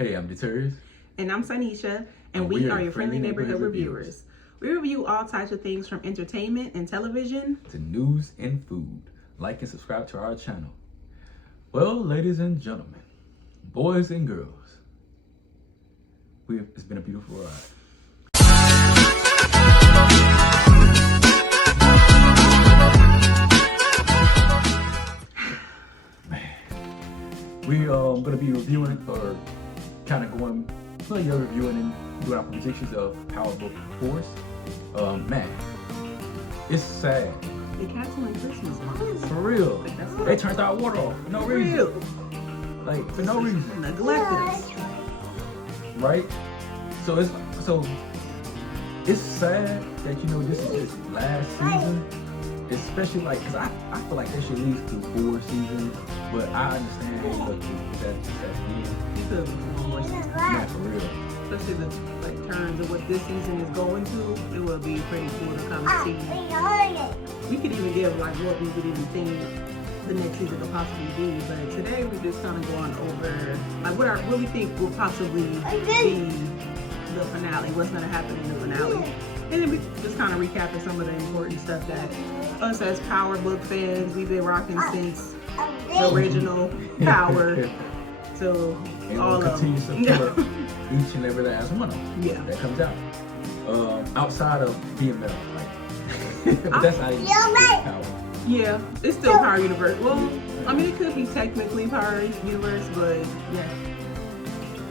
Hey, I'm Deterius. And I'm Sanisha, and we are your friendly neighborhood reviewers. We review all types of things from entertainment and television to news and food. Like and subscribe to our channel. Well, ladies and gentlemen, boys and girls, it's been a beautiful ride. We are going to be reviewing or kind of going, reviewing and doing our predictions of Power Book Force. Man, it's sad. They canceling Christmas ones. For real. They turned our water off for no reason. Real. Like, for no reason. Neglected us. Right? So it's sad that, this is just last season. Especially because I feel like they should at least do 4 seasons, but I understand that's You could do more seasons. not for real. Especially the turns of what this season is going to. It will be pretty cool to come see. We could even give what we would even think the next season could possibly be, but today we're just kind of going over what we think will possibly be the finale, what's going to happen in the finale. And then we just kind of recapping some of the important stuff that us as Power Book fans, we've been rocking since the original Power. So And all we'll of continue them. to support each and every last one of them that comes out. Outside of BML, but that's not even Power. Yeah, it's still Power Universe. Well, I mean, it could be technically Power Universe, but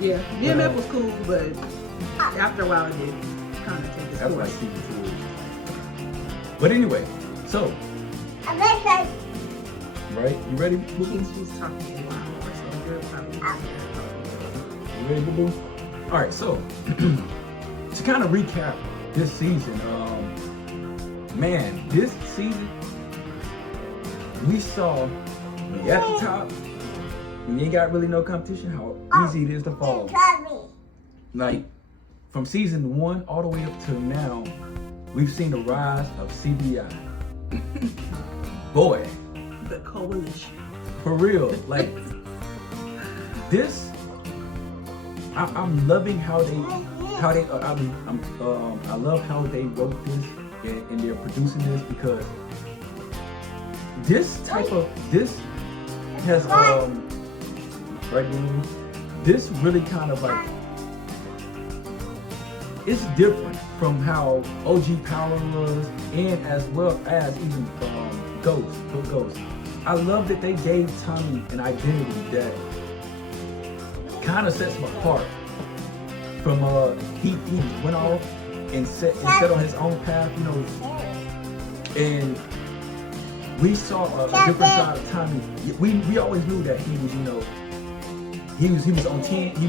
yeah, BMF was cool, but after a while it did kind of take its That's like course. season 2. But anyway, so right, you ready? She's talking a lot more, so you're probably You ready, boo boo? All right, so to kind of recap this season, man, this season we saw when you're at the top, when you ain't got really no competition, how easy it is to fall. Like from season 1 all the way up to now, we've seen the rise of CBI. Boy, the coalition. for real, like this. I'm loving how they I love how they wrote this and they're producing this, because this has this really kind of it's different from how OG Power was, and as well as even Ghost. I love that they gave Tommy an identity that kind of sets him apart from he went off and set on his own path, and we saw a different side of Tommy. We always knew that he was he was on 10, he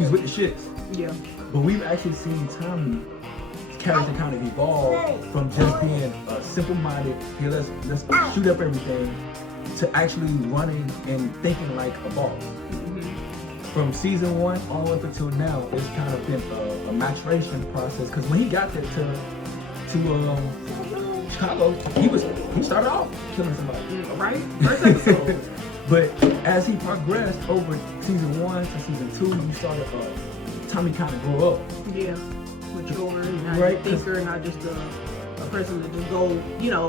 was with the shits. Yeah. But we've actually seen Tommy's character kind of evolve from just being simple-minded, hey, let's shoot up everything, to actually running and thinking like a boss. From season 1 all up until now, it's kind of been a maturation process. Because when he got there to Chicago, he started off killing somebody, Right? First episode. but as he progressed over season 1 to season 2, you saw that Tommy kind of grow up. Yeah. Mature, not Right, a thinker, not just a person that just go,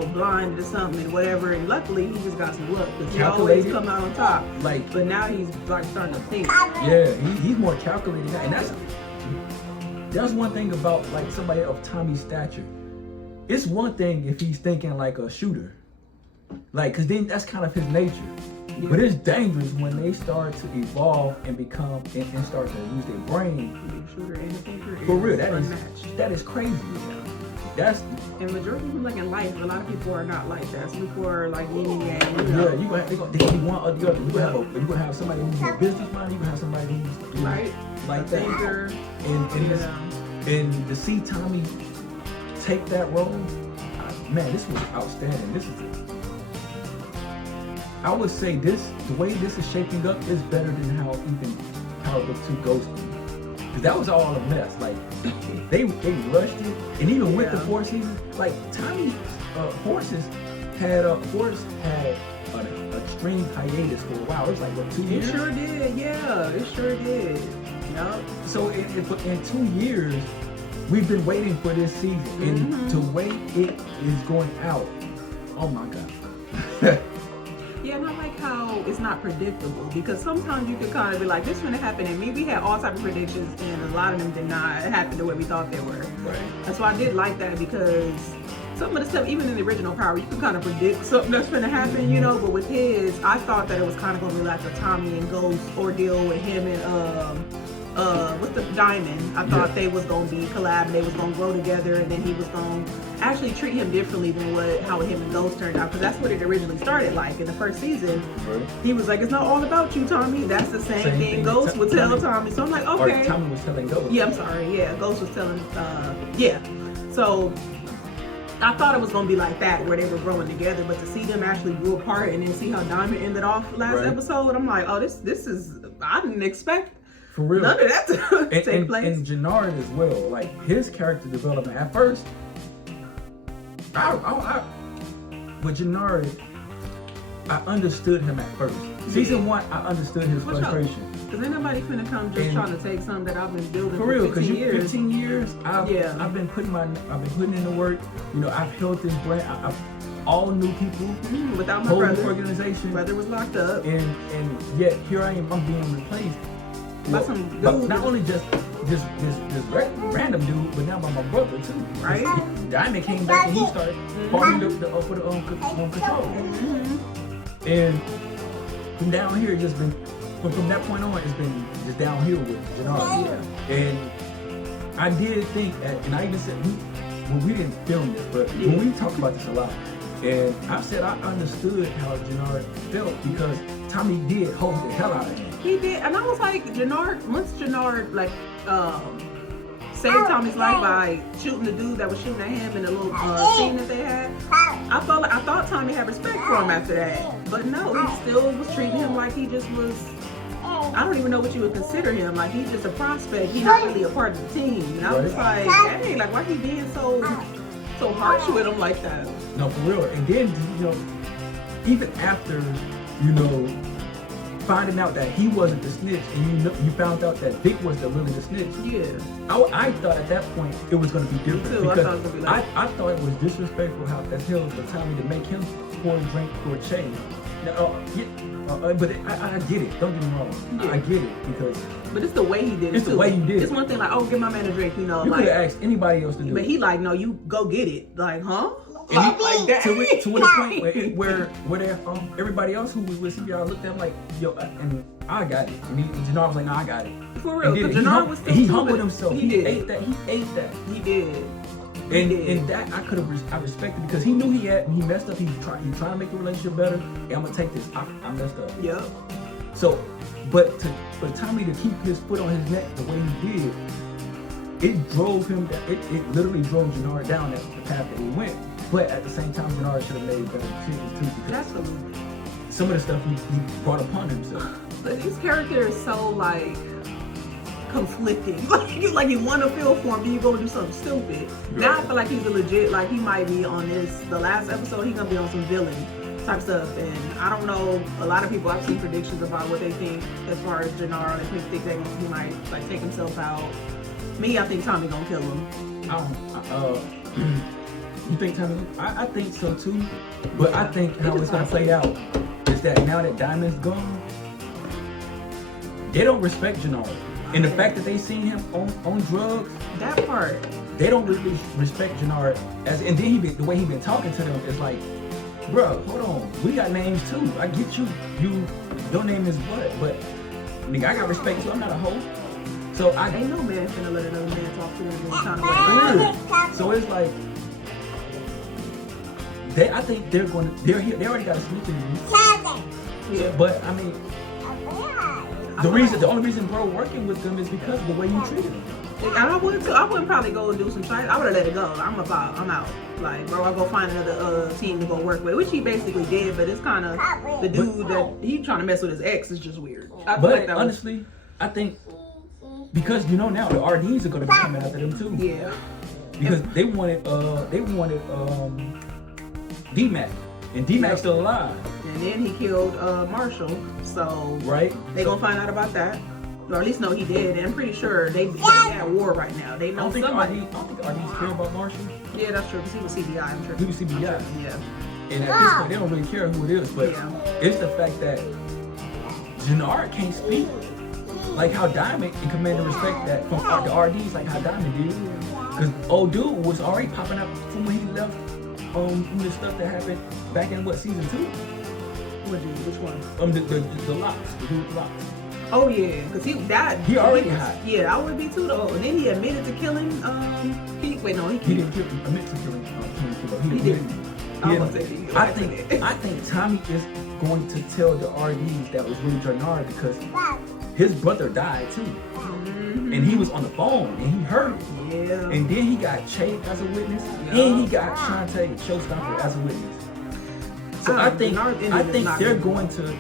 blind to something and whatever. And luckily, he just got some luck, because he always come out on top. But now he's starting to think. Yeah, he's more calculated now, and that's one thing about somebody of Tommy's stature. It's one thing if he's thinking like a shooter, because then that's kind of his nature. Yeah. But it's dangerous when they start to evolve and become and start to use their brain. Shooter and a thinker. For real, unmatched. that is crazy. Yeah. And majority of people in life, a lot of people are not like that. Some people are like yin and yang. Yeah, they gonna be one or the other. You're gonna have somebody who's a business mind. You're gonna have somebody who's like that. Thinker. And to see Tommy take that role, man, this was outstanding. I would say the way this is shaping up is better than how even Power Book 2 goes to. Because that was all a mess. They rushed it, and even with the 4 seasons, Tommy's Force had a spring hiatus for a while. It was like, what, 2 It years? sure did, yeah. It sure did. Yup. So in 2 years, we've been waiting for this season. And the way it is going out, oh my God. Yeah, and I like how it's not predictable, because sometimes you could kind of be like, this is going to happen, and we had all types of predictions, and a lot of them did not happen the way we thought they were. Right. And so I did like that, because some of the stuff, even in the original Power, you can kind of predict something that's going to happen, you know, but with his, I thought that it was kind of going to be like a Tommy and Ghost ordeal with him and, what's the Diamond. I thought they was going to be collab, they was going to grow together, and then he was going to actually treat him differently than how him and Ghost turned out, because that's what it originally started like in the first season. Right. He was like, it's not all about you, Tommy. That's the same thing Ghost would tell Tommy. So I'm like, okay. Or Tommy was telling Ghost. Yeah, I'm sorry. Yeah, Ghost was telling, yeah. So I thought it was going to be like that, where they were growing together, but to see them actually grew apart and then see how Diamond ended off last episode, I'm like, oh, this is, I didn't expect for real none of that to take place. And Jannard as well, like his character development at first, with Jannard, I understood him at first. Season 1, I understood his frustration. Because ain't nobody finna come just trying to take something that I've been building for real, 15 years. 15 years, I've been putting in the work. You know, I've held this brand. I've all new people without my whole brother. Organization. Brother was locked up, and yet here I am. I'm being replaced. By some dude. But not only just this random dude, but now by my brother too. Right. Diamond came back and he started fighting for the control. And from down here, it's just been from that point on, it's been just downhill with Jannard. Yeah. And I did think, and I even said, when we didn't film this, but when we talked about this a lot, and I said I understood how Jannard felt, because Tommy did hold the hell out of him. He did, and I was like, once Jannard like saved Tommy's life by shooting the dude that was shooting at him in the little scene that they had, I thought Tommy had respect for him after that, but no, he still was treating him like he just was. I don't even know what you would consider him. Like, he's just a prospect. He's not really a part of the team. And I was like, hey, like, why he being so harsh with him like that? No, for real. And then, you know, even after, you know, finding out that he wasn't the snitch, and you found out that Vic was really the snitch. Yeah. I thought at that point it was going to be different. Me too. Because I thought it was gonna be like I thought it was disrespectful as hell for Tommy to make him pour a drink for a change. Now, but I get it. Don't get me wrong. Yeah. I get it, because. But it's the way he did it. It's too. the way he did it. It's one thing like, oh, give my man a drink, you know. You like, could have asked anybody else to do it. But he like, no, you go get it. Like, huh? Like that. To the point where everybody else who was with CBR looked at him like, yo, and I got it. And Jannard was like, no, I got it. For real, because Jannard was still he humbled himself. He ate that. He ate that. He did. And that I respected, because he knew he messed up. He trying to make the relationship better. And I'm gonna take this. I messed up. Yep. So, but Tommy to keep his foot on his neck the way he did, it drove him. It literally drove Jannard down the path that he went. But at the same time, Jannard should have made better decisions too, because Absolutely. some of the stuff he brought upon himself. But his character is so like conflicting. Like you want to feel for him, then you go and do something stupid. Right. Now I feel like he's a legit. Like he might be on the last episode. He's gonna be on some villain type stuff. And I don't know. A lot of people, I've seen predictions about what they think as far as Jannard. They think that he might like take himself out. Me, I think Tommy gonna kill him. You think Tommy? I think so too. But I think how it's gonna play out is that now that Diamond's gone, they don't respect Jannard. And the fact that they seen him on drugs, that part, they don't really respect Jannard. And then the way he been talking to them is like, bro, hold on, we got names too. I get you. Your name is what? But nigga, I got respect too. I'm not a hoe. So ain't no man finna let another man talk to him kind of way. So it's like, I think they're here. They already got a snitch in you. Yeah. But I mean, the only reason bro working with them is because of the way you treated them. And I would too. I wouldn't probably go and do some shit. I would have let it go. I'm out. Like, bro, I'll go find another team to go work with, which he basically did. But it's kind of the dude that he trying to mess with his ex is just weird. But honestly, I think because now the RDs are gonna be coming after them too. Yeah. Because they wanted D-Mac. And D-Mac's still alive. And then he killed Marshall. So right. They gonna find out about that. Or at least know he did. And I'm pretty sure they at war right now. They know somebody. I don't think RD's care about Marshall. Yeah, that's true. Because he was CBI. I'm sure. He was CBI. Yeah. And at this point, they don't really care who it is. But it's the fact that Gennard can't speak like how Diamond can command the respect that from the RDs, like how Diamond did. Because old dude was already popping up from when he left from the stuff that happened back in season 2? Which one? The locks, the dude with locks. Oh yeah, because he already hot. Yeah, I would be too though. And then he admitted to killing he didn't admit to killing Kilo. He didn't. I think Tommy is going to tell the RDs that was really Gennard because his brother died too. Mm-hmm. And he was on the phone and he heard it. Yeah. And then he got Che as a witness and he got Shantae Showstopper as a witness. So I think they're going to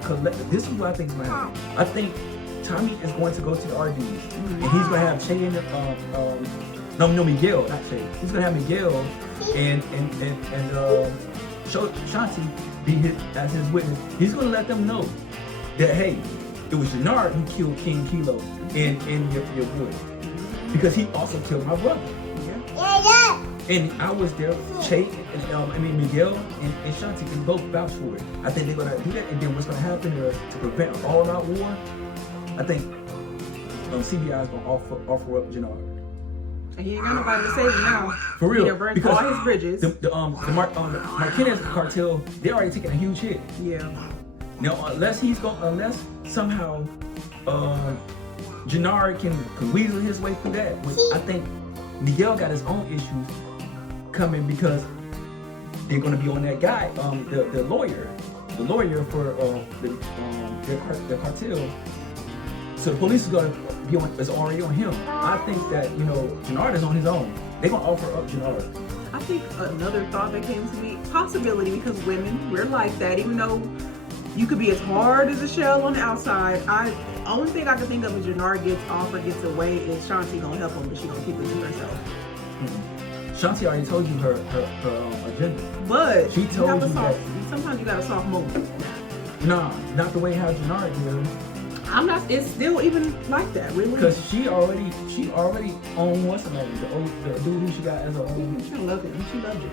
collect. This is what I think is going to happen. I think Tommy is going to go to the RDs and he's going to have Che and Miguel, not Che. He's going to have Miguel and Shanti be as his witness. He's going to let them know that hey, it was Gennard who killed King Kilo and your boy because he also killed my brother. Yeah. And I was there, Che, Miguel and Shanti can both vouch for it. I think they're gonna do that, and then what's gonna happen to prevent an all-out war? I think CBI is gonna offer up Gennard. And he ain't got nobody to save him now. For real, he'll burn all his bridges. The Martinez cartel, they're already taking a huge hit. Yeah. Now, unless somehow Gennard can weasel his way through that, which I think Miguel got his own issues coming because they're going to be on that guy, the lawyer for the cartel. So the police is going to be already on him. I think that Gennard is on his own. They're going to offer up Gennard. I think another thought that came to me, possibility because women, we're like that. Even though you could be as hard as a shell on the outside, only thing I can think of is Gennard gets off or gets away is Shanti gonna help him, but she gonna keep it to herself. Shanti already told you her agenda. But she told you that sometimes you got a soft moment. Nah, not the way how Gennard did. I'm not. It's still even like that, really. Because she already owned what's the name? The dude who she got as her own. She don't love him. She loved him.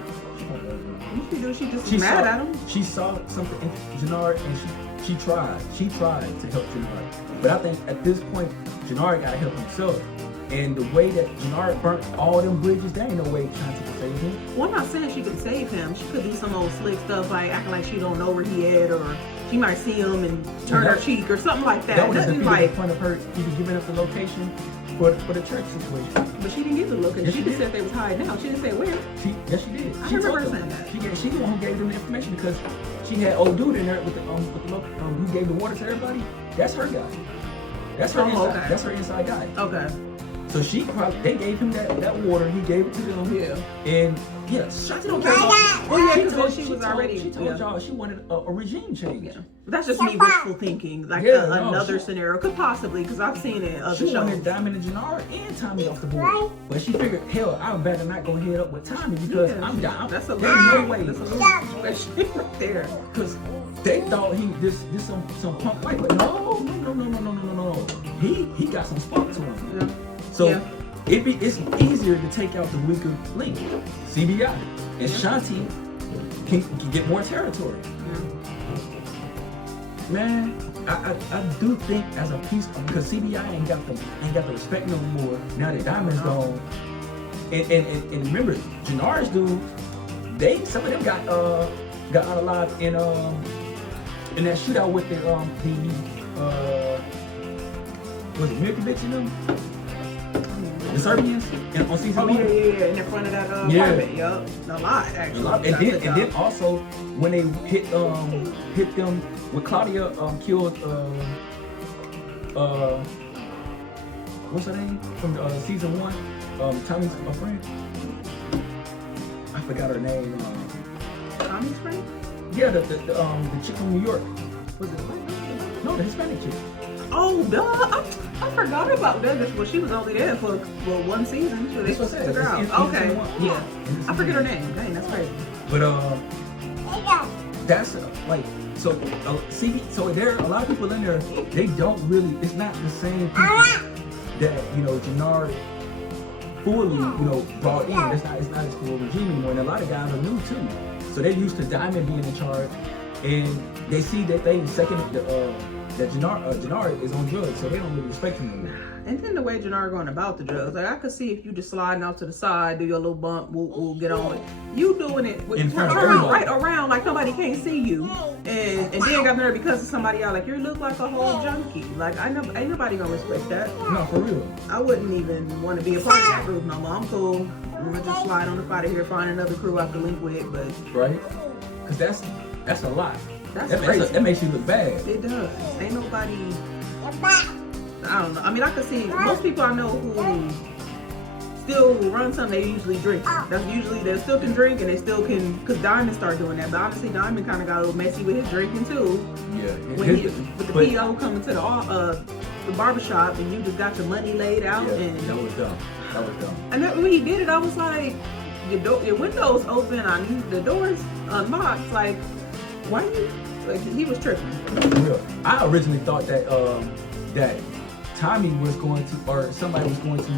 She just mad at him. She saw something in Gennard and she tried to help Gennard. But I think at this point, Gennard got to help himself. And the way that Gennard burnt all them bridges, there ain't no way Shanti could save him. Well, I'm not saying she could save him. She could do some old slick stuff like acting like she don't know where he at, or she might see him and turn her cheek or something like that. That would have been the point of her either giving up the location for the church situation. But she didn't give the location. Yes, she just said they was hiding out. She didn't say where. Yes, she did. I remember her saying that. She the one who gave them the information because she had old dude in there with the who gave the water to everybody. That's her guy. That's her inside. Okay. That's her inside guy. Okay. So they gave him that water. He gave it to them. Yeah. And yeah, Shanti don't care about. Well, yeah, because she told y'all she wanted a regime change. Yeah. That's just me wishful thinking. Like another scenario could possibly, because I've seen it other shows. She wanted Diamond and Gennard and Tommy off the board, but she figured, hell, I better not go head up with Tommy because I'm down. There's no way. That's a little situation right there. Because they thought this some punk white, but no. He got some spunk to him. Yeah. So it's easier to take out the weaker link, CBI, and Shanti can get more territory. Yeah. Man, I do think as a piece because CBI ain't got the respect no more now that Diamond's gone. And remember, Gennard's dude, some of them got unalive in that shootout with was it Milkovic and them? The Serbians on season 1? Yeah, in the front of that apartment, yup. A lot, actually. And then also when they hit them when Claudia killed what's her name from season 1? Tommy's friend. I forgot her name. Tommy's friend? Yeah, the chick from New York. Was it what? No, the Hispanic chick. Oh, duh! I forgot about that. Well, she was only there for one season. So they took her out. Okay, yeah. I forget her name. Dang, that's crazy. But that's like so. See, so there are a lot of people in there. They don't really. It's not the same people that Jannard fully brought in. It's not his full regime anymore. And a lot of guys are new too. So they're used to Diamond being in charge, and they see that that Jannard is on drugs, so they don't really respect him anymore. And then the way Jannard going about the drugs, like I could see if you just sliding off to the side, do your little bump, we'll get on it. You doing it with in front of everybody, right around like nobody can't see you, and then got there because of somebody out. Like you look like a whole junkie. Like ain't nobody gonna respect that. No, for real. I wouldn't even want to be a part of that group no more. I'm cool. I'm gonna just slide on up out of here, find another crew I can link with, but right, because that's a lot. That makes you look bad. It does. Ain't nobody. I don't know. I mean, I could see most people I know who still run something. They usually drink. That's usually they still can drink and they still can. Because Diamond started doing that, but honestly, Diamond kind of got a little messy with his drinking too. Yeah. With the PO coming to the barbershop and you just got your money laid out. Yeah, and that was dumb. And then when he did it, I was like, your windows open. I knew the doors unlocked. Like, why you? Like he was tripping. Real. I originally thought that that Tommy was going to, or somebody was going to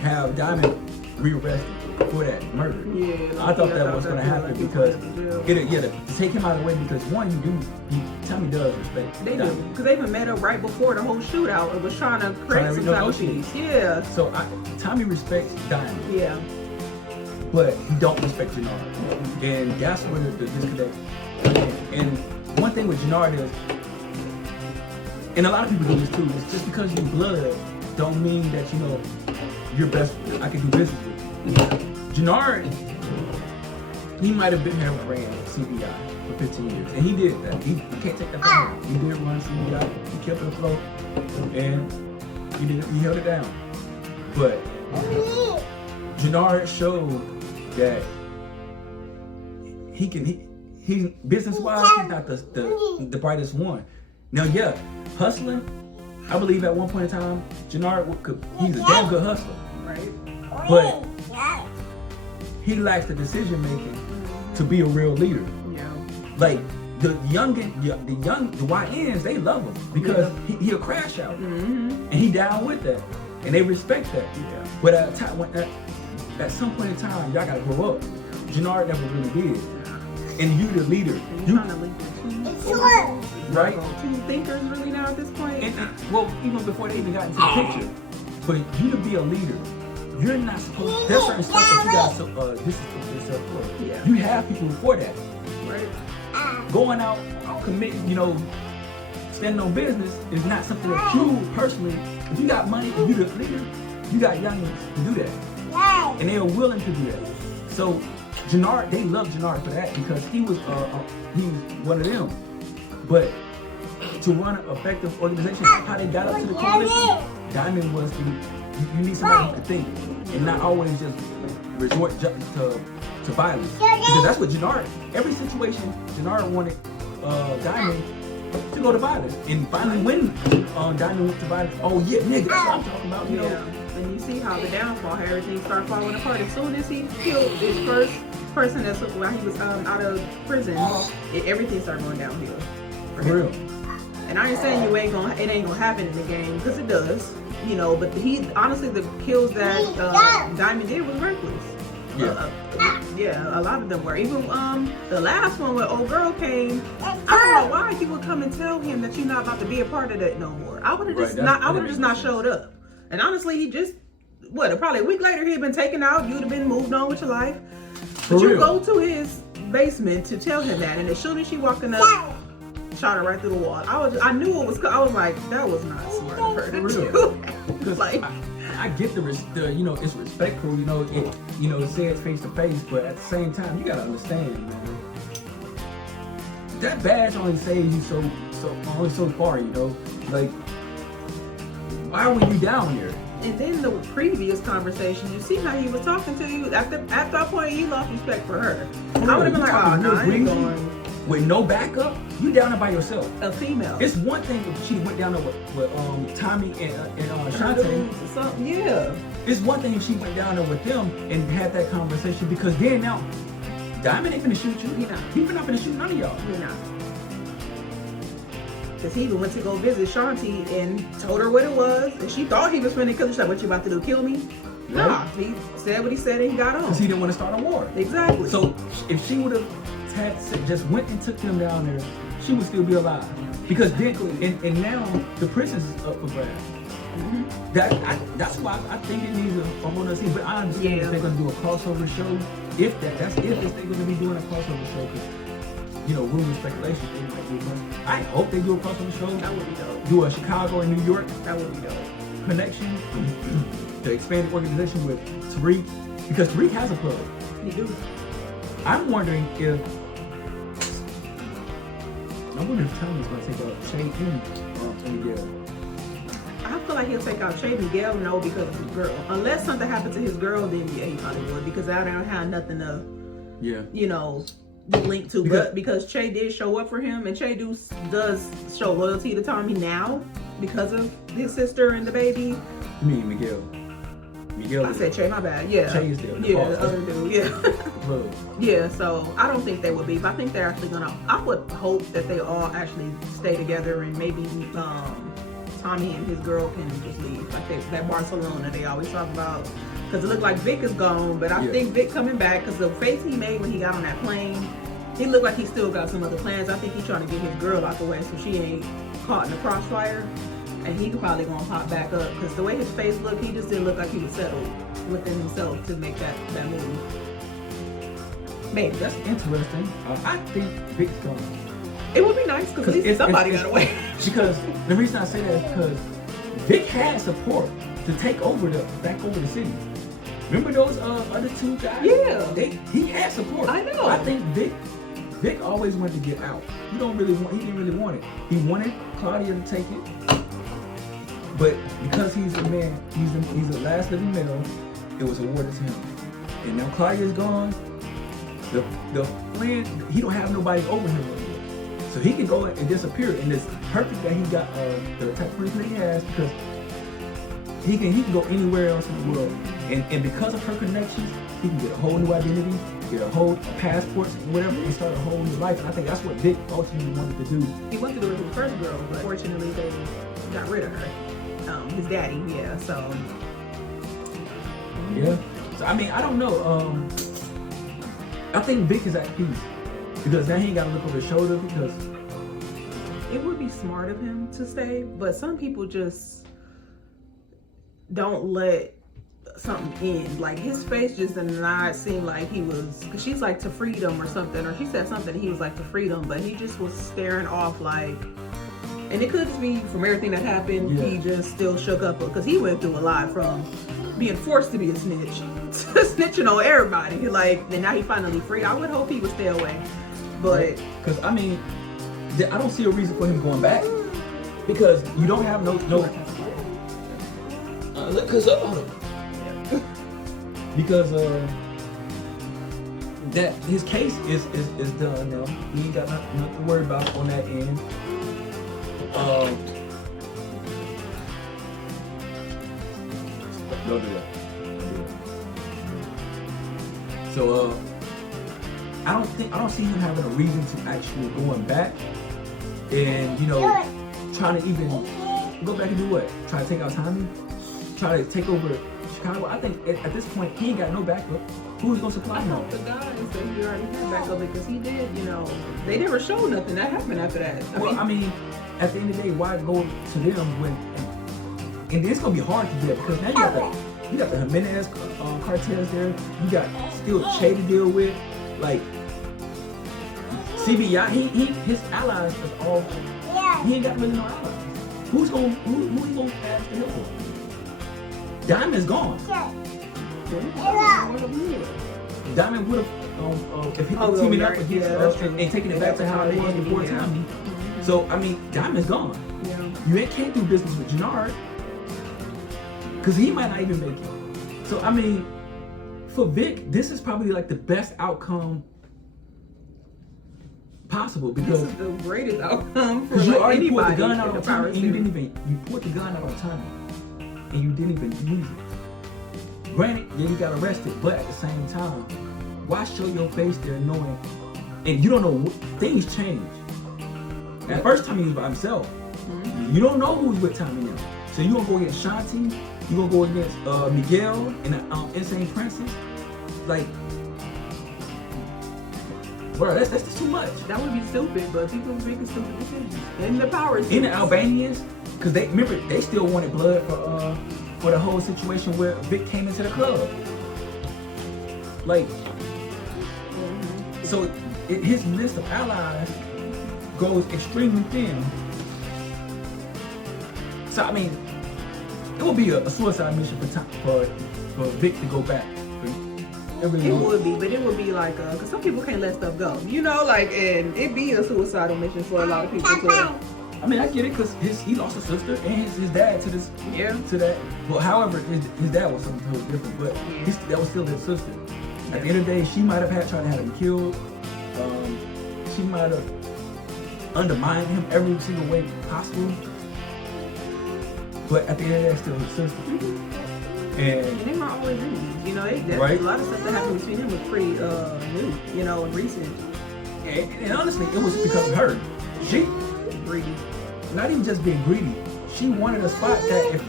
have Diamond rearrested for that murder. Yeah. I thought that was going to happen because to take him out of the way, because one, Tommy does respect. They do, because they even met up right before the whole shootout and was trying to create some type of peace. Yeah. So Tommy respects Diamond. Yeah. But he don't respect Jannard, and that's where the disconnect. And one thing with Jannard is, and a lot of people do this too, is just because you blood don't mean that you're best. I can do business with you. Yeah. Jannard, he might have been here and ran CBI for 15 years, and he did that. He can't take that from him. He did run CBI. He kept it afloat, and he held it down. But Jannard showed that he's business-wise, he's not the brightest one. Now, yeah, hustling, I believe at one point in time, Jannard he's a damn good hustler. Right. But he lacks the decision-making to be a real leader. Yeah. Like, the YNs, they love him because he'll crash out. Mm-hmm. And he down with that. And they respect that. Yeah. But at some point in time, y'all gotta grow up. Jannard never really did. And you the leader. You trying to link the two, right? Two thinkers really now at this point. And well, even before they even got into the picture. But you to be a leader, you're not supposed. There's certain stuff that you got. So this is yourself for. Yeah. You have people before that. Right. Going out, committing, standing on business is not something that you personally. If you got money, you the leader. You got youngins to do that, and they are willing to do that. So Jannard, they love Jannard for that because he was one of them. But to run an effective organization, how they got up to the coalition, Diamond was you need somebody who can think and not always just resort to violence. Because that's what Jannard, every situation, Jannard wanted Diamond to go to violence. And finally when Diamond went to violence, oh yeah, nigga, that's what I'm talking about, Yeah. And you see how the downfall, how everything started falling apart. As soon as he killed his first person while he was out of prison, everything started going downhill. For real. And I ain't saying it ain't gonna happen in the game, because it does, but he honestly, the kills that Diamond did was reckless. Yeah. A lot of them were. Even the last one where old girl came, I don't know why he would come and tell him that you're not about to be a part of that no more. I would have just not showed up. And honestly, he just probably a week later he'd been taken out. You'd have been moved on with your life. But you go to his basement to tell him that, and as soon as she walking up, shot her right through the wall. I knew it was. I was like, that was not smart of her to do. Like, I get it's respectful. It says face to face, but at the same time, you gotta understand, man. That badge only saves you so far. Like, why were you down here? And then the previous conversation, you see how he was talking to you. At that point, he lost respect for her. I would have been like, oh, no, I ain't going. With no backup, you down there by yourself. A female. It's one thing if she went down there with Tommy and Shantae. Yeah. It's one thing if she went down there with them and had that conversation, because then now Diamond ain't finna shoot you. He not. He not finna shoot none of y'all. He not. Because he even went to go visit Shanti and told her what it was. And she thought he was finna kill her. She's like, what you about to do, kill me? Right. Nah, he said what he said and he got on. Because he didn't want to start a war. Exactly. So if she would have just went and took him down there, she would still be alive. Because then, and now the princess is up for grabs. Mm-hmm. That's why I think it needs a whole other scene. But I understand if they're going to do a crossover show. That's if they're going to be doing a crossover show. Because, rumors, speculation, they might do one. I hope they do a crossover show. That would be dope. Do a Chicago and New York. That would be dope. Connection. The expanded organization with Tariq. Because Tariq has a plug. He do. I'm wondering if Tommy's going to take out Shay and Miguel. I feel like he'll take out Shay. Miguel, no, because of his girl. Unless something happens to his girl, then yeah, he probably would. Because I don't have nothing to, be linked to. But because Shay did show up for him, and Shay does show loyalty to Tommy now because of his sister and the baby. You mean Miguel? Miguel. I said Shay, my bad. Yeah. Shay is there. The other dude. Yeah. Bro. Yeah. So I don't think they would be. But I think they're actually gonna. I would hope that they all actually stay together and maybe Tommy and his girl can just leave, like that Barcelona they always talk about. Because it looked like Vic is gone, but I think Vic coming back because the face he made when he got on that plane, he looked like he still got some other plans. I think he's trying to get his girl out the way so she ain't caught in the crossfire. And he probably gonna pop back up because the way his face looked, he just didn't look like he was settled within himself to make that move. Maybe. That's interesting. I think Vic's gone. It would be nice because at least somebody got away. Because the reason I say that is because Vic had support to take over back over the city. Remember those other two guys? Yeah. He had support. I know. I think Vic always wanted to get out. He didn't really want it. He wanted Claudia to take it. But because he's the man, he's the last living male, it was awarded to him. And now Claudia's gone. The friend, he don't have nobody over him anymore. So he can go and disappear. And it's perfect that he got the type of person that he has because he can go anywhere else in the world. And because of her connections, he can get a whole new identity, get a whole passport, whatever, and start a whole new life. And I think that's what Vic ultimately wanted to do. He wanted to do it with his first girl, but fortunately they got rid of her. His daddy, yeah, so. Yeah. So, I mean, I don't know. I think Vic is at peace. Because now he ain't got to look over his shoulder because. It would be smart of him to stay, but some people just don't let something end. Like his face just did not seem like he was, because she's like to freedom or something, or she said something, he was like to freedom, but he just was staring off like, and it could just be from everything that happened, he just still shook up because he went through a lot from being forced to be a snitch to snitching on everybody. Like, and now he finally free. I would hope he would stay away. But because I mean, I don't see a reason for him going back because you don't have no. Because that his case is done now. We ain't got nothing to worry about on that end. Don't do that. So I don't see him having a reason to actually going back and trying to even go back and do what? Try to take out Tommy? Try to take over Chicago? I think at this point he ain't got no backup. Who's gonna supply him? The guys that he already had backup because he did, they never showed nothing that happened after that. I mean, at the end of the day, why go to them when? And it's gonna be hard to do that because now you got the Jimenez cartels there. You got still Che to deal with, like CBI. His allies is all. He ain't got really no allies. Who he gonna ask to help for? Diamond's gone. Diamond would have if he was teaming up against us and taking it back to how it was before Tommy. So I mean, Diamond's gone. You can't do business with Jannard because he might not even make it. So I mean, for Vic, this is probably like the best outcome possible because this is the greatest outcome for you like already pulled the anybody gun out in on the Tommy, power and you pulled the gun out on Tommy, and you didn't even use it. Granted, yeah, you got arrested, but at the same time, why show your face there knowing, and you don't know, things change. At first, Tommy was by himself. You don't know who's with Tommy now. So you gonna go against Shanti, you gonna go against Miguel and Insane Princess. Like, bro, that's just too much. That would be stupid, but people making stupid decisions. And the power is In the Albanians, because they remember they still wanted blood for the whole situation where Vic came into the club. Like, so his list of allies goes extremely thin. So I mean, it would be a suicide mission for Vic to go back. It would be, but it would be like, because some people can't let stuff go, you know, like, and it'd be a suicidal mission for a lot of people too. I mean, I get it, because he lost a sister and his dad to this, to that. But however, his dad was something totally different, but that was still his sister. At the end of the day, she might have tried to have him killed. She might have undermined him every single way possible. But at the end of the day, it's still his sister. And they weren't always enemies, you know. Right? A lot of stuff that happened between them was pretty new, you know, and recent. And honestly, it was because of her. She greedy. Not even just being greedy. She wanted a spot that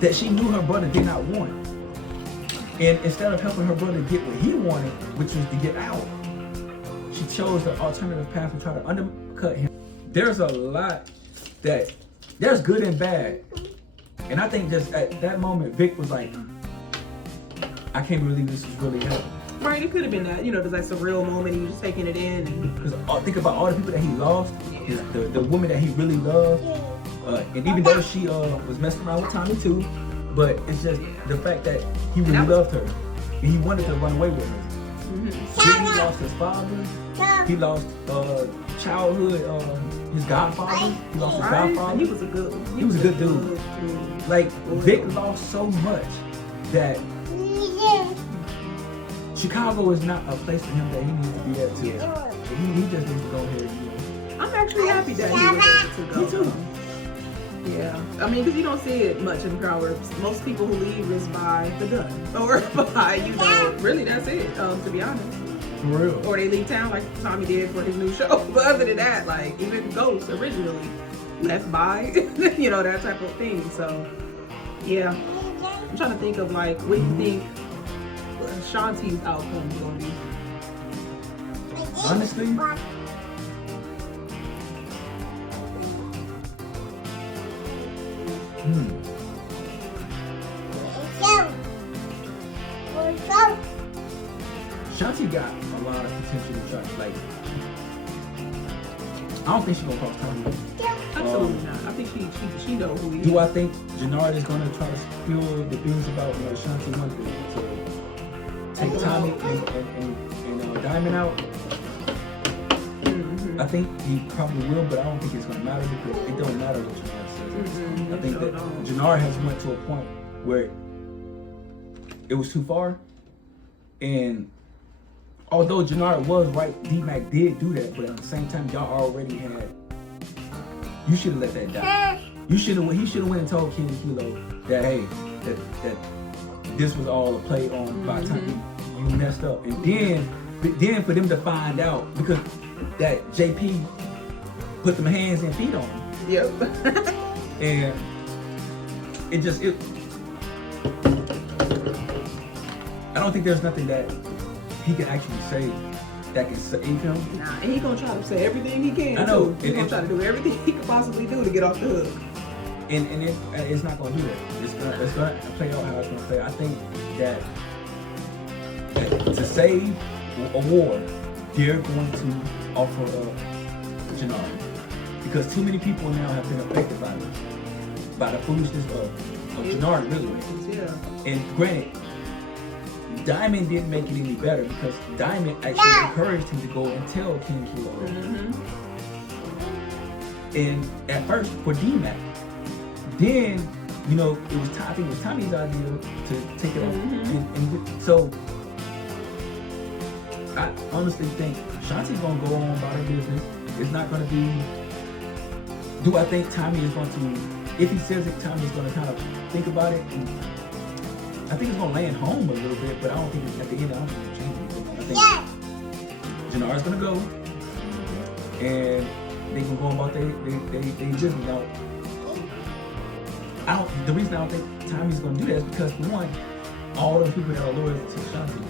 that she knew her brother did not want. And instead of helping her brother get what he wanted, which was to get out, she chose the alternative path to try to undercut him. There's a lot there's good and bad. And I think just at that moment, Vic was like, I can't believe this is really happening. Right, it could have been that, you know, there's like a surreal moment, he was just taking it in. Because think about all the people that he lost, the woman that he really loved, and even though she was messing around with Tommy too, but it's just the fact that he really loved her, and he wanted to run away with her. Then he lost his father, he lost childhood, his godfather, he lost his godfather. He was a good one. He was a good dude. Like, Vic lost so much that Chicago is not a place for him that he needs to be at too. He just needs to go ahead and I'm actually happy that he was able to go. Me too. Yeah, I mean, because you don't see it much in Proverbs. Most people who leave is by the gun, or by, you know, really that's it, to be honest. For real. Or they leave town like Tommy did for his new show. But other than that, like, even Ghost originally left by, you know, that type of thing. So, yeah. I'm trying to think of, like, what do you think Shanti's outcome is going to be? Honestly, Shanti got a lot of potential to try. Like, I don't think she's gonna cross Tommy. Absolutely not. I think she knows who he is. Do I think Jannard is gonna try to spill the news about Shanti wanted to take Tommy and Diamond out? I think he probably will, but I don't think it's gonna matter because it don't matter what Jannard says. I think that Jannard has went to a point where it was too far, and although Jannard was right, D-Mac did do that, but at the same time, y'all already had. You should have let that die. He should have went and told King Kilo that, hey, that this was all a play on by the time you messed up, and then for them to find out because that JP put them hands and feet on him. Yep. And it I don't think there's nothing that he can actually say that can save him. Nah, and he gonna try to say everything he can. I know. He's gonna try to do everything he could possibly do to get off the hook. And it's not gonna do that. It's gonna play out how it's gonna play. I think that to save a war, they're going to offer Jannard. Because too many people now have been affected by the foolishness of Jannard, really. Yeah. And granted, Diamond didn't make it any better because Diamond actually encouraged him to go and tell King Kilo. And at first for D-Mac. Then, you know, it was Tommy's idea to take it off. And so I honestly think Shanti's gonna go on about her business. It's not gonna be. Do I think Tommy is going to? If he says it, Tommy's gonna kind of think about it. And I think it's gonna land home a little bit, but I don't think it's, at the end. I don't think it's gonna change anything. I think Jannard's gonna go, and they can go about they just now. The reason I don't think Tommy's gonna do that is because one, all those people that are loyal to Shanti,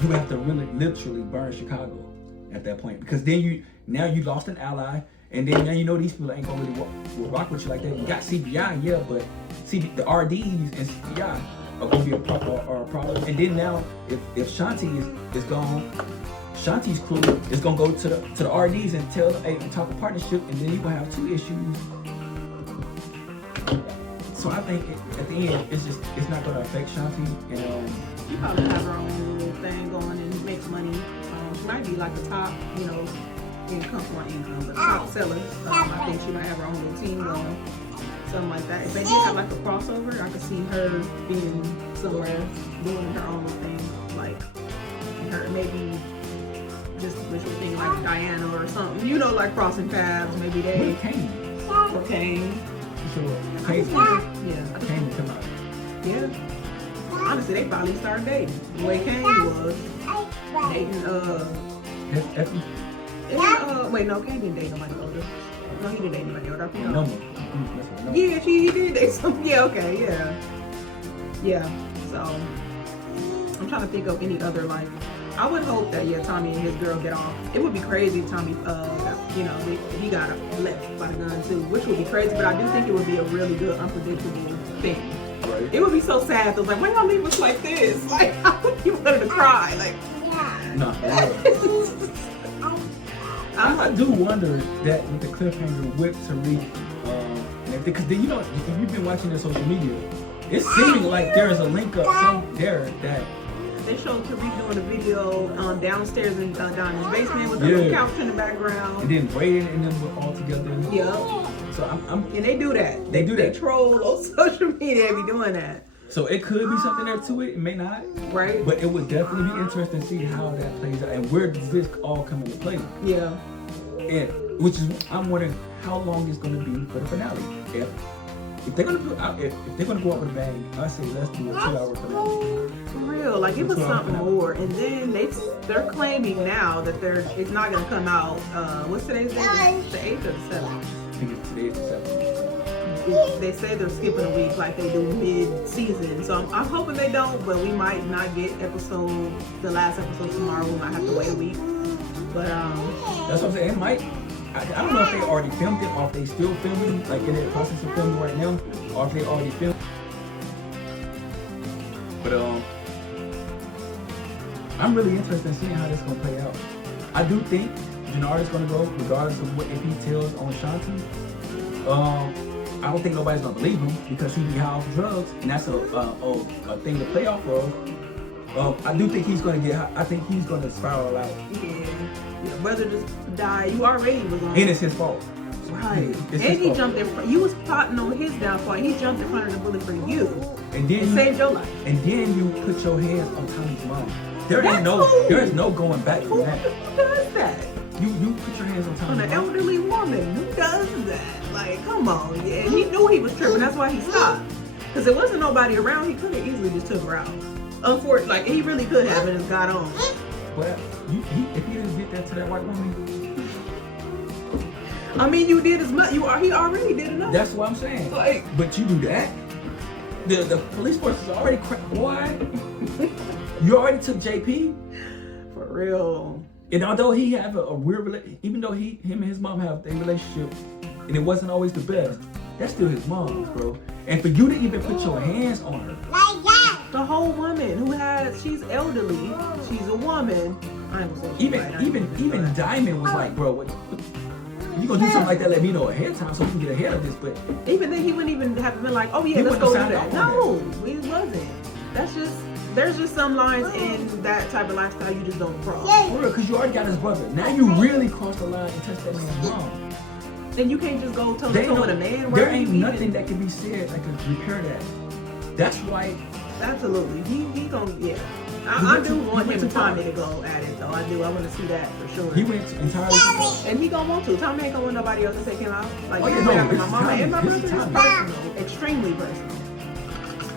you have to really literally burn Chicago at that point, because then you lost an ally, and then now you know these people ain't gonna really rock with you like that. You got CBI, yeah, but the RDs and CBI are gonna be a problem. And then now if Shanti is gone, Shanti's crew is gonna go to the RDs and tell them, hey, talk a partnership, and then you're gonna have 2 issues. So I think at the end, it's not gonna affect Shanti. And she probably have her own little thing going and makes money. She might be like a top, but top seller. I think she might have her own little team going, something like that. If they did have like a crossover, I could see her being somewhere doing her own little thing, like her maybe just a visual thing like Diana or something. Like crossing paths. Maybe they or Kane. So Kane will come out. Yeah. Honestly, they probably started dating. The way Kane was dating wait, no, Kane didn't date nobody older. No, he didn't date nobody older. I think No. Yeah, he did date some. Yeah, okay, yeah. So I'm trying to think of any other like. I would hope that Tommy and his girl get off. It would be crazy if Tommy, he got left by the gun too, which would be crazy. But I do think it would be a really good, unpredictable thing. Right. It would be so sad. It was like, why y'all leave us like this? Like, you wanted to cry. Like, no. I do wonder that with the cliffhanger with Tariq, because then if you've been watching their social media, it's seeming like there is a link up somewhere that. They showed Tariq doing a video downstairs in down his basement with a little couch in the background. And then Braden and them were all together. Yeah. So and they do that. They do that. They troll on social media. They be doing that. So it could be something there to it. It may not. Right. But it would definitely be interesting to see how that plays out and where does this all come into play. Yeah. And I'm wondering how long it's going to be for the finale. If they're gonna go out with a bang, I say let's do a 2-hour finale. For real, like it was something more. And then they're claiming now that it's not gonna come out. What's today's date? The 8th or the 7th? I think it's today, the 7th. They say they're skipping a week like they do mid-season. So I'm hoping they don't, but we might not get the last episode tomorrow. We might have to wait a week. But that's what I'm saying. It might. I don't know if they already filmed it or if they still filming, like in the process of filming right now, or if they already filmed. But I'm really interested in seeing how this is gonna play out. I do think Jannard is gonna go, regardless of what if he tells on Shanti. I don't think nobody's gonna believe him because he be high off drugs, and that's a thing to play off of. I do think he's gonna get. I think he's gonna spiral out. Yeah, brother just died. You already was on. And it's his fault. Right. And he jumped in front. You was plotting on his downfall. He jumped in front of the bullet for you. And then saved your life. And then you put your hands on Tommy's mom. There is no going back from that. Who does that? You put your hands on Tommy's mom. On an elderly woman. Who does that? Like, come on. Yeah, and he knew he was tripping. That's why he stopped. Because there wasn't nobody around. He could have easily just took her out. Unfortunately, like he really could have and just got on. But if he didn't get that to that white woman. I mean, you did as much. He already did enough. That's what I'm saying. Like, but you do that. The police force is already boy. You already took JP. For real. And although he have a weird, even though him and his mom have a relationship, and it wasn't always the best, that's still his mom's, bro. And for you to even put your hands on her. The whole woman she's elderly. She's a woman. I ain't gonna say even Diamond was like, bro, what you gonna do something like that? Let me know ahead of time so we can get ahead of this. But even then, he wouldn't even have been like, oh yeah, let's go do that. No, it wasn't. There's just some lines in that type of lifestyle you just don't cross. For real, because you already got his brother. Now you really crossed the line and touched that man's mom. Then you can't just go tell him with a man. There ain't nothing that can be said that can repair that. That's why. Absolutely. He gonna, yeah. I do want him and Tommy to go at it though. I do. I want to see that for sure. He went entirely too far. And he gonna want to. Tommy ain't gonna want nobody else to take him out. Like, my mama and my brother is personal. Extremely personal.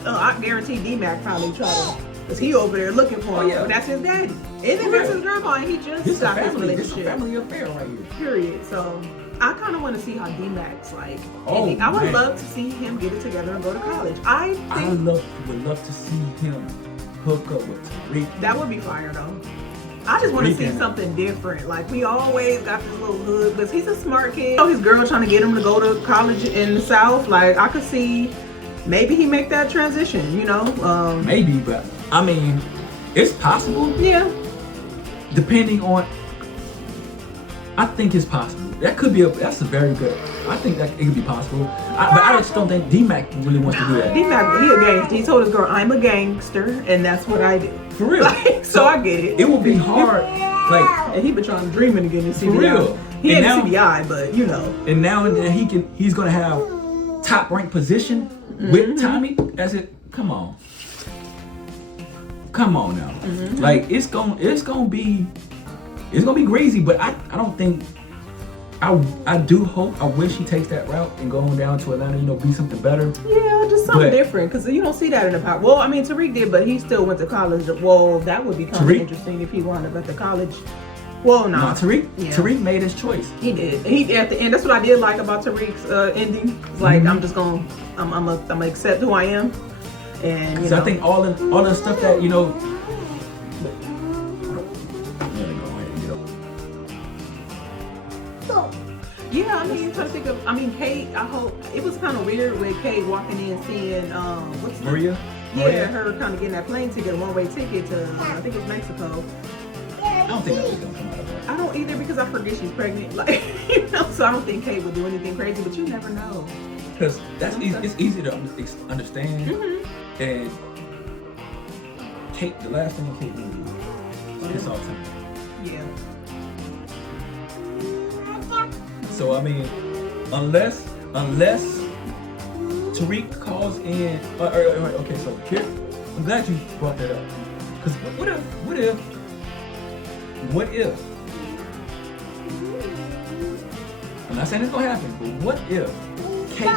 I guarantee D-Mac probably tried to, because he over there looking for him. yeah. But that's his daddy. And then that's his grandma, and he just This stopped his is a relationship. family affair right here. Period. So I kind of want to see how D-Mac's like. Oh, I would man. love to see him get it together and go to college. I would love to see him hook up with Tariq. that would be fire though. I just want to see Tariq. something different. Like, we always got this little hood, because he's a smart kid. You know, his girl trying to get him to go to college in the South. Like, I could see maybe he make that transition, you know? Maybe, but I mean, it's possible. Yeah. Depending on, I think it's possible. That could be that's a very good. I think that it could be possible. But I just don't think D-Mac really wants to do that. D-Mac, he a gangster. He told his girl, I'm a gangster, and that's what I do. For real. Like, so I get it. It would be hard. Like, And he been trying dreaming to get his CBI. For real. He And had now- CBI, but you know. and now he's gonna have top ranked position with Tommy. As it, come on now. Like, it's gonna be crazy. But I don't think. I do hope. I wish he takes that route and go on down to Atlanta. You know, be something better. Yeah, just something But- different, because you don't see that in the pop. Well, I mean, Tariq did, but he still went to college. Well, that would be kind of Tariq? interesting if he wound up at the college. Well, no. No, Tariq. Yeah. Tariq made his choice. He did. He at the end. That's what I did like about Tariq's ending. It's like, I'm just gonna, I'm gonna accept who I am, and you So know. I think all the stuff that you know. Yeah, I mean, I'm trying to think of. I mean, Kate. I hope it was kind of weird with Kate walking in seeing what's the, Maria. Yeah, her kind of getting that plane ticket, one-way ticket to I think it's Mexico. I don't think that's gonna come out of that. I don't either, because I forget she's pregnant. Like, you know, so I don't think Kate would do anything crazy, but you never know. Because that's easy. It's easy to understand. And Kate, the last thing Kate did, it's all time. Yeah. So I mean, unless Tariq calls in. Okay, so here, I'm glad you brought that up. Because what if? I'm not saying it's gonna happen, but what if Kate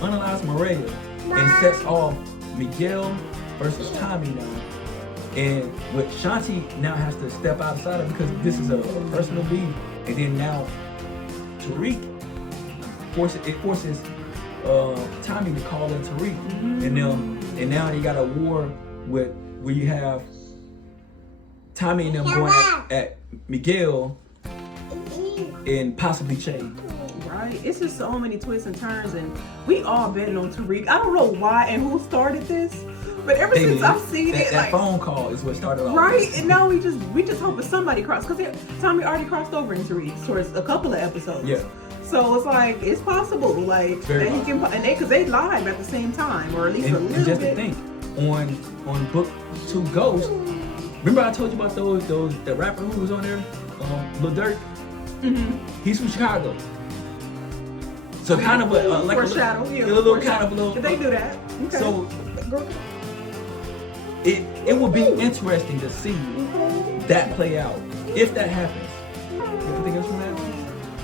unallows Maria and sets off Miguel versus Tommy now, and what Shanti now has to step outside of, because this is a personal beef, and then now Tariq forces Tommy to call in Tariq, and now they got a war where you have Tommy and them going at Miguel and possibly Che. Right? It's just so many twists and turns, and we all betting on Tariq. I don't know why and who started this, but ever since I've seen it, that like, phone call is what started all right? this. And now we just hoping somebody crossed, because Tommy already crossed over in Tariq towards a couple of episodes. Yeah. So it's like, it's possible, like, Very that he can, and because they live at the same time, or at least a And little just bit. to think, on book 2 Ghost, remember I told you about the rapper who was on there, Lil Durk? He's from Chicago. So kind of a like foreshadow, a little kind of a little. Did they do that? Okay. So it would be interesting to see that play out if that happens. Anything else from that?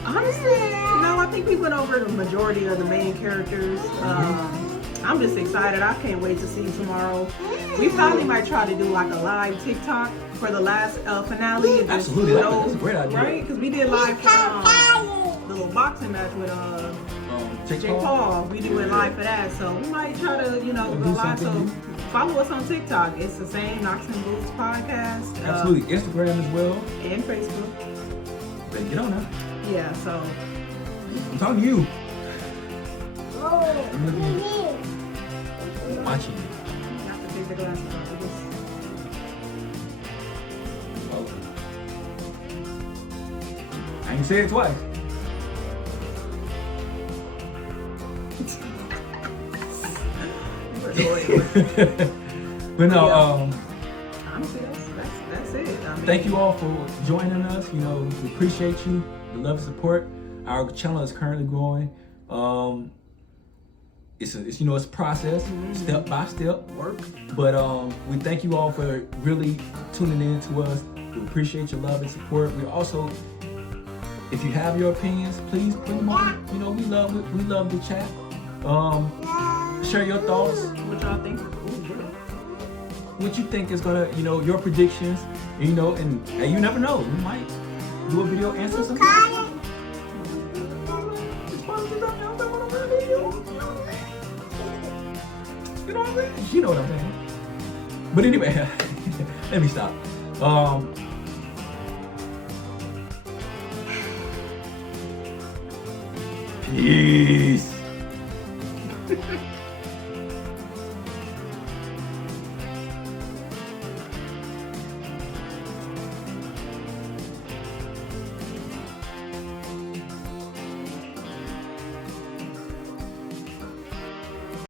Honestly, no, I think we went over the majority of the main characters. I'm just excited. I can't wait to see tomorrow. We probably might try to do like a live TikTok for the last finale. And just Absolutely, that's a great idea. Right? Because we did live for the little boxing match with Jake Paul. We did live for that. So we might try to, go live. So follow us on TikTok. It's the same, Knoxinbootspodcast. Absolutely. Instagram as well. And Facebook. Better get on that. Yeah, so. I'm talking to you. I'm looking. Watching you. You have to take the glasses off. I ain't say it twice. But no, honestly, that's it. I mean, thank you all for joining us. We appreciate you, the love and support. Our channel is currently growing. It's a process, step by step work. But we thank you all for really tuning in to us. We appreciate your love and support. We also, if you have your opinions, please bring them on. We love to chat. share your thoughts. What y'all think? What you think is gonna, your predictions, and you never know, we might do a video answer something. You know what I'm saying? She know what I'm saying. But anyway, let me stop. Peace.